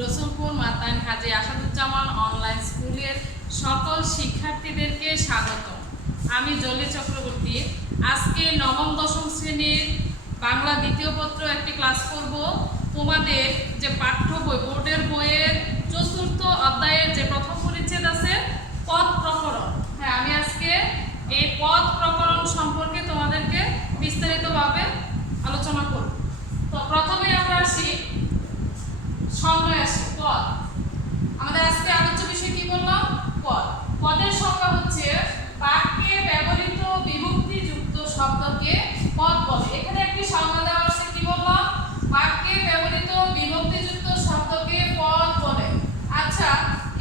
Rasulpur Matan Haji Asaduzzaman online স্কুলের সকল শিক্ষার্থীদেরকে স্বাগত। আমি জলি চক্রবর্তী। আজকে নবম, দশম শ্রেণির বাংলা দ্বিতীয় পত্র একটি ক্লাস করব। তোমাদের যে পাঠ্য বই, বোর্ডের বইয়ের চতুর্থ অধ্যায়ের যে প্রথম পরিচ্ছেদ আছে পদ প্রকরণ। হ্যাঁ আমি আজকে এই পদ প্রকরণ সম্পর্কে তোমাদেরকে বিস্তারিতভাবে আলোচনা করব। তো প্রথমে আমরা আসি আসি পদ। আমাদের আজকে আলোচ্য বিষয় কি বললাম পদ। পদের সংজ্ঞা হচ্ছে বাক্যে ব্যবহৃত বিভক্তিযুক্ত শব্দকে পদ বলে। এখানে একটি সংজ্ঞা দেওয়া আছে, কি বললাম বাক্যে ব্যবহৃত বিভক্তিযুক্ত শব্দকে পদ বলে। আচ্ছা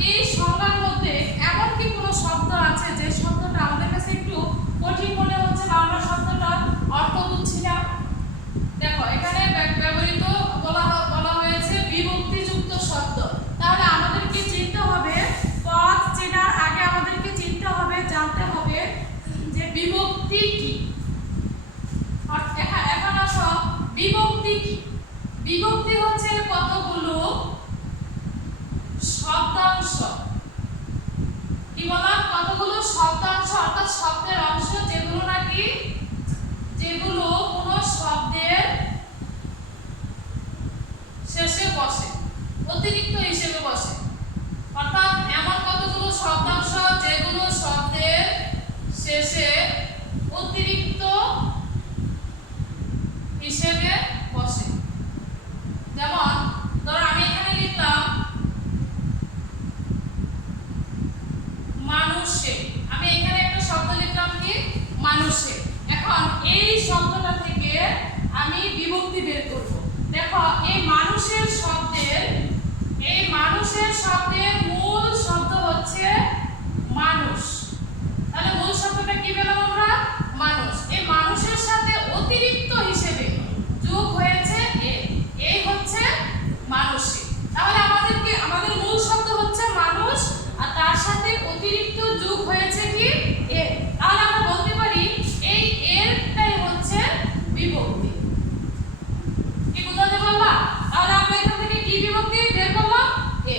এই সংজ্ঞার মধ্যে এমন কি কোনো শব্দ আছে যে শব্দটা আমাদের কাছে একটু কঠিন মনে হচ্ছে বা আমরা শব্দটা অর্থ বুঝছি না দেখো এখানে ব্য- ব্যবহৃত বলা হ- বলা হয়েছে বিভক্তিযুক্ত শব্দ তাহলে আমাদেরকে চিনতে হবে পদ চেনার আগে আমাদেরকে চিনতে হবে জানতে হবে যে বিভক্তি কি অর- এখা- এখন আসো বিভক্তি কি বিভক্তি হচ্ছে কতগুলো শব্দাংশ কি বললাম কতগুলো শব্দাংশ অর্থাৎ শব্দের অংশ যেগুলো নাকি যেগুলো কোনো শব্দের শেষে বসে অতিরিক্ত হিসেবে বসে। অর্থাৎ এমন কতগুলো শব্দাংশ, যেগুলো শব্দের শেষে অতিরিক্ত হিসেবে বসে। যেমন, ধরো আমি এখানে লিখলাম, মানুষে। আমি এখানে একটা শব্দ লিখলাম কি? মানুষে। এখন এই শব্দটা থেকে আমি বিভক্তি বের করব। দেখো, এই মানুষের শব্দের এই মানুষের শব্দের মূল শব্দ হচ্ছে মানুষ তাহলে মূল শব্দটা কি পেলাম মানুষ। এই মানুষের সাথে অতিরিক্ত হিসেবে যোগ হয়েছে এ। এই হচ্ছে মানুষে তাহলে আমাদেরকে আমাদের মূল শব্দ হচ্ছে মানুষ আর তার সাথে অতিরিক্ত যোগ হয়েছে কি এ তাহলে আমরা বলতে পারি এই এরটাই হচ্ছে বিভক্তি কি বুঝাতে পারলাম তাহলে আমরা এখান থেকে কি বিভক্তি বের করলাম এ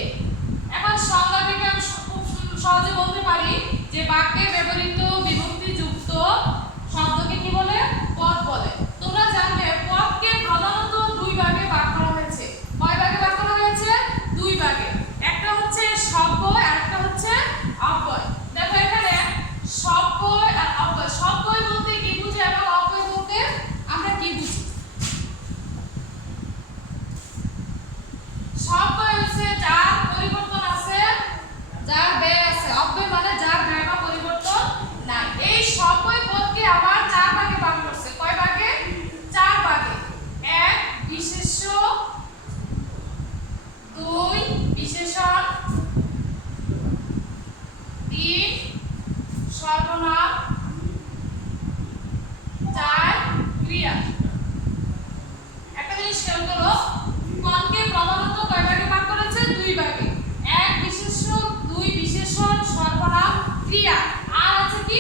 এখন সংজ্ঞা থেকে আমি স- খুব সু- সহজে বলতে পারি যে বাক্যে ব্যবহৃত বিভক্তি যুক্ত শব্দকে কি বলে পদ বলে তোমরা জানবে পদকে প্রধানত দুই ভাগে ভাগ করা হয়েছে কয় ভাগে ভাগ করা হয়েছে দুই ভাগে একটা হচ্ছে সব্য আর একটা হচ্ছে অব্যয় দেখো এখানে সব্যয় আর অব্যয় সব্যয় বলতে কি বুঝি এবং অব্যয় বলতে আমরা কি বুঝি সব্যয় হচ্ছে যার পরিবর্তন আছে যার ব্যয় আছে অব্যয় মানে যার ব্যয় বা পরিবর্তন নাই এই সব্যয় পদকে আবার চার ভাগে ভাগ করছে কয় ভাগে চার ভাগে এক বিশেষ্য দুই বিশেষণ তিন সর্বনাম চার ক্রিয়া করো পদকে প্রধানত কয় ভাগে দুই ভাগে এক বিশেষ্য, দুই বিশেষণ, সর্বনাম, ক্রিয়া। আর আছে কি?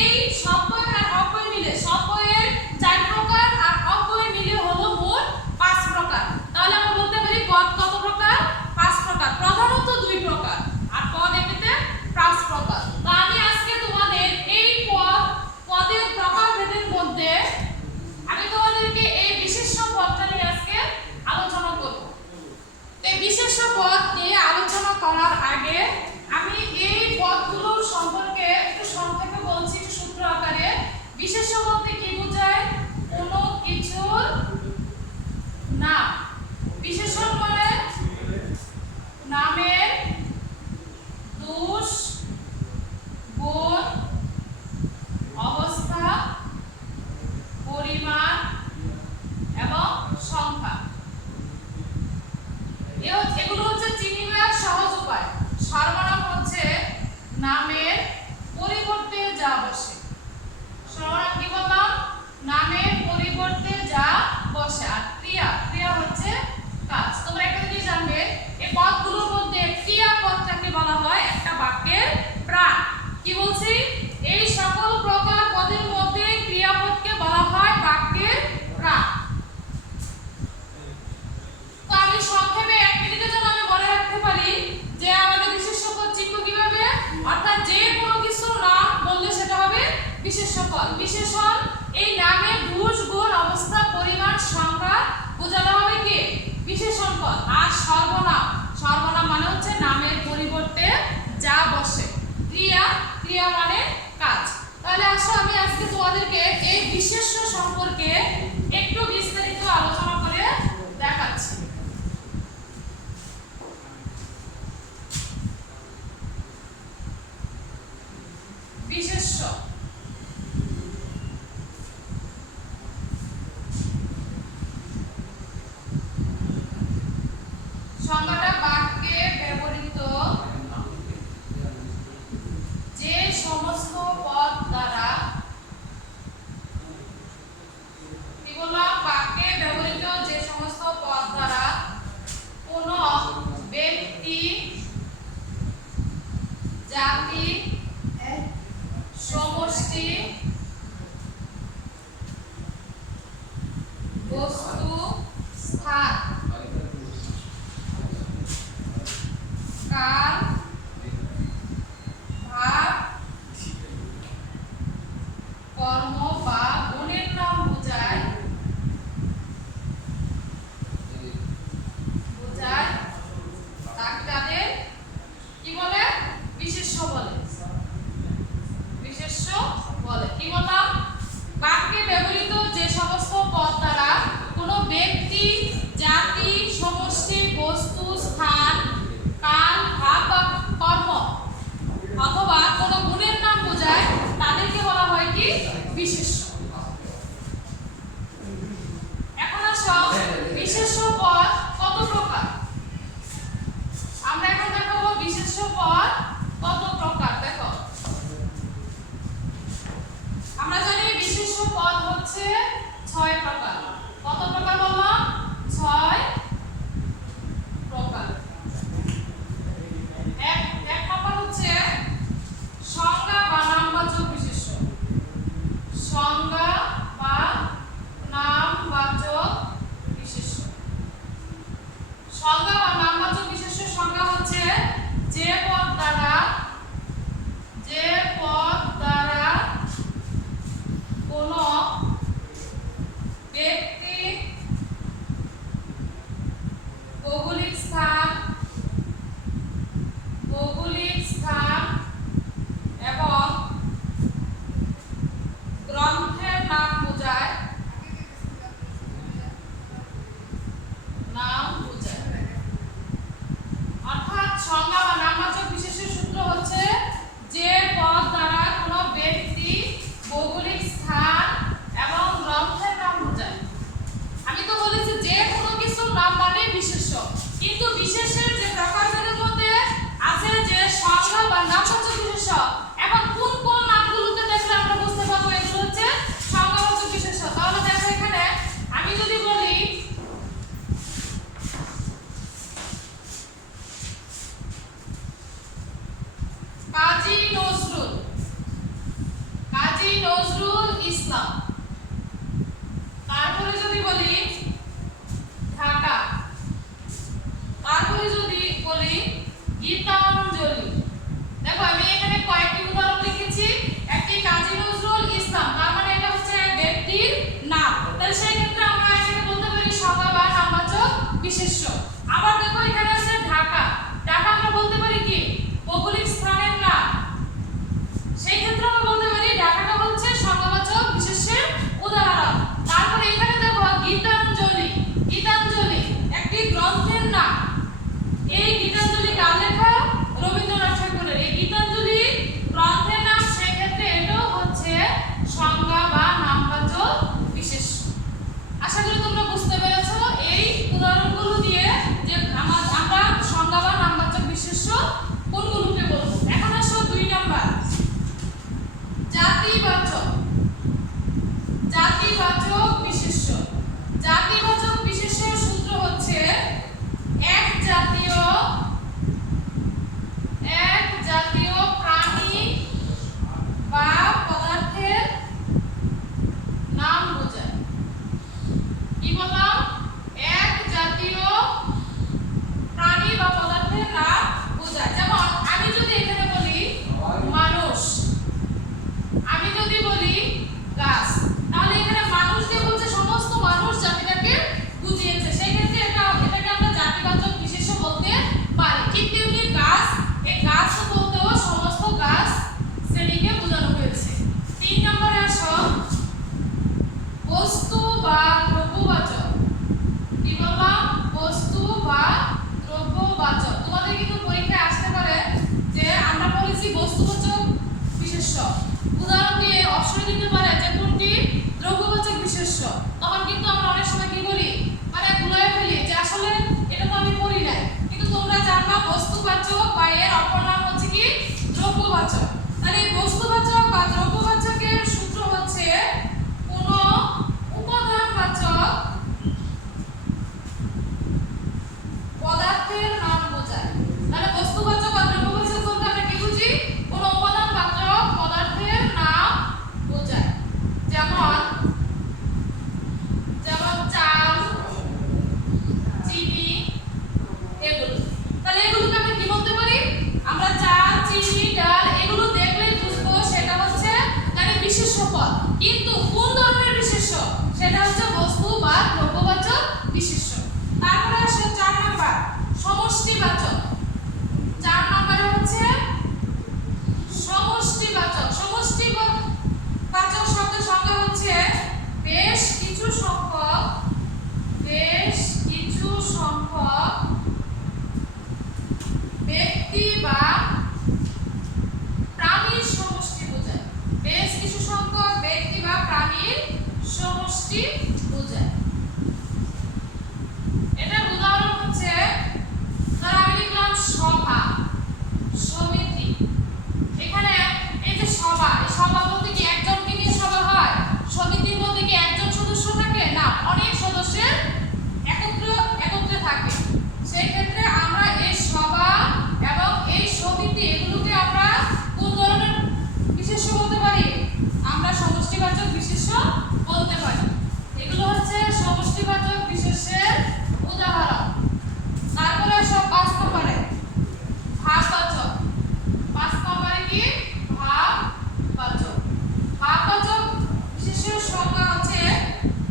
এই সব্যয় আর মিলে সব্যয়ের চার প্রকার আর অব্যয় মিলে হলো মোট পাঁচ প্রকার তাহলে আমরা বলতে পারি পদ কত প্রকার পাঁচ প্রকার প্রধানত দুই প্রকার আর পদ এমনিতে পাঁচ প্রকার তো আমি আজকে তোমাদের এই পদ পদের প্রকারভেদের মধ্যে আমি তোমাদেরকে এই বিশেষ পদটা নিয়ে আজকে আলোচনা করব তো এই বিশেষ পদ নিয়ে আলোচনা করার আগে আমি এই পদগুলোর সম্পর্কে একটু সংক্ষেপে বলছি সূত্র আকারে। বিশেষ বলতে কি বোঝায়? কোনো কিছুর না। বিশেষণ বলে নামের সর্বনাম সর্বনাম মানে হচ্ছে নামের পরিবর্তে যা বসে। ক্রিয়া ক্রিয়া মানে কাজ। তাহলে আসো আমি আজকে তোমাদেরকে এই বিশেষ্য সম্পর্কে Somos como fórum গীতাঞ্জলি। দেখো, আমি এখানে কয়েকটি উদাহরণ লিখেছি। একটি কাজী নজরুল ইসলাম, তার মানে এটা হচ্ছে ব্যক্তির নাম। তাহলে সেই ক্ষেত্রে আমরা এখানে বলতে পারি সংজ্ঞা বা নামবাচক আবার দেখো, এখানে আছে ঢাকা। ঢাকা আমরা বলতে পারি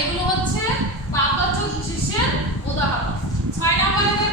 এগুলো হচ্ছে পাকচক বিশেষের উদাহরণ। ছয় নম্বরে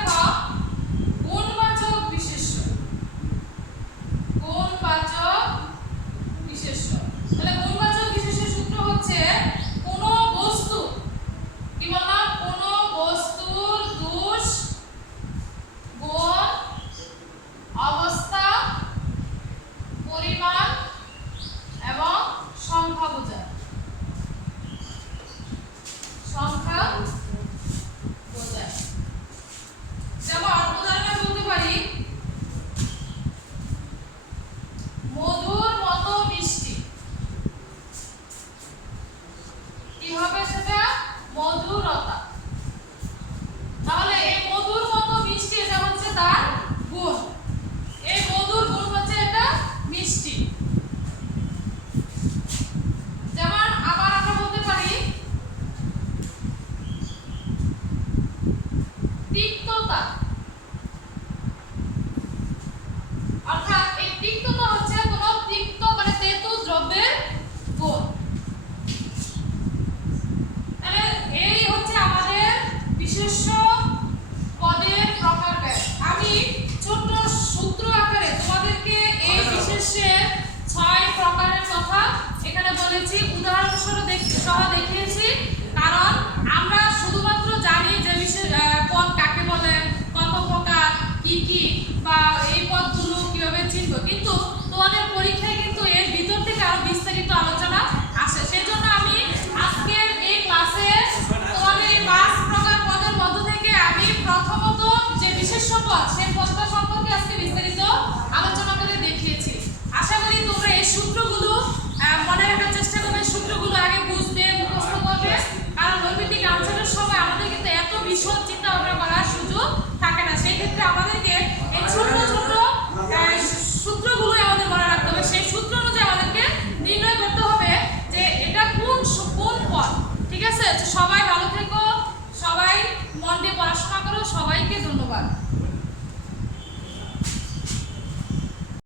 বলেছি, উদাহরণস্বরূপ সহ দেখিয়েছি, কারণ আমরা শুধুমাত্র জানি যে বিশেষ পদ কাকে বলে, কত প্রকার, কি কি, বা এই পদগুলো কীভাবে চিনব। কিন্তু তোমাদের পরীক্ষায় কিন্তু এর ভিতর থেকে আরও বিস্তারিত আলোচনা আসে। সেই জন্য আমি আজকের এই ক্লাসে তোমাদের এই পাঁচ প্রকার পদের মধ্য থেকে আমি প্রথমত যে বিশেষ্য পদ, সেই Escobar.